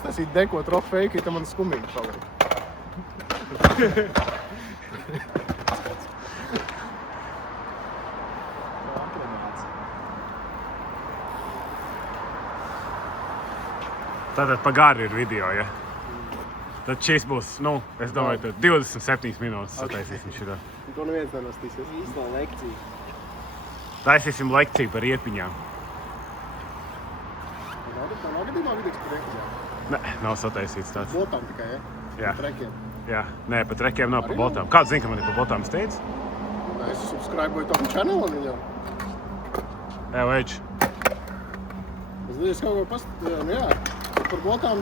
Tas ir deko trofeju, ka man skumīgi paliek. Tātad pa gari ir video, ja? Tad šis būs, es domāju, tad 27 minūtes sataisīsim šitā. To neviens nenostīsies. Īsto lekciju. Taisīsim lekciju par iepiņām. Nav gadījumā vidīgs par riepiņām. Ne, nav sataisīts tāds. Botām tikai, ja? Jā. Par trekiem. Jā, nē, pa trekiem nav, pa botām. Kāds zina, ka man ir pa botām steidz? Es subscribe-oju tam channel un viņam. LH. Es kaut ko pastatījām, jā. Par botām...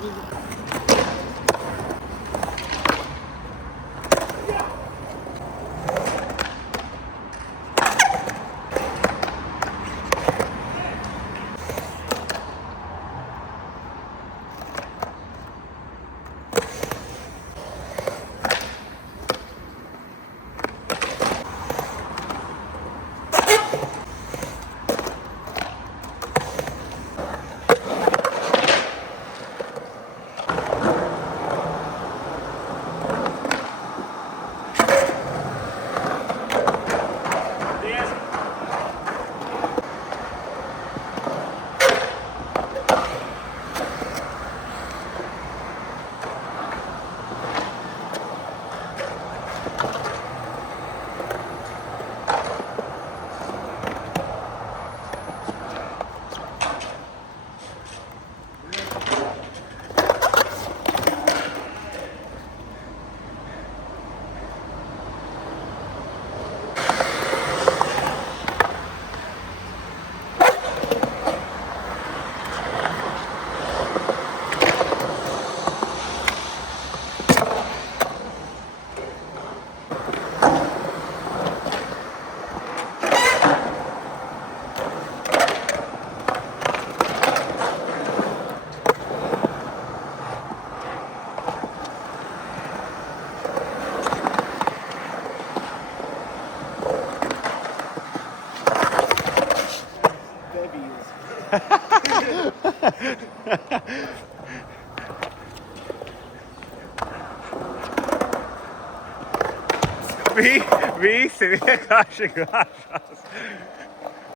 Visi vienkārši gāžās.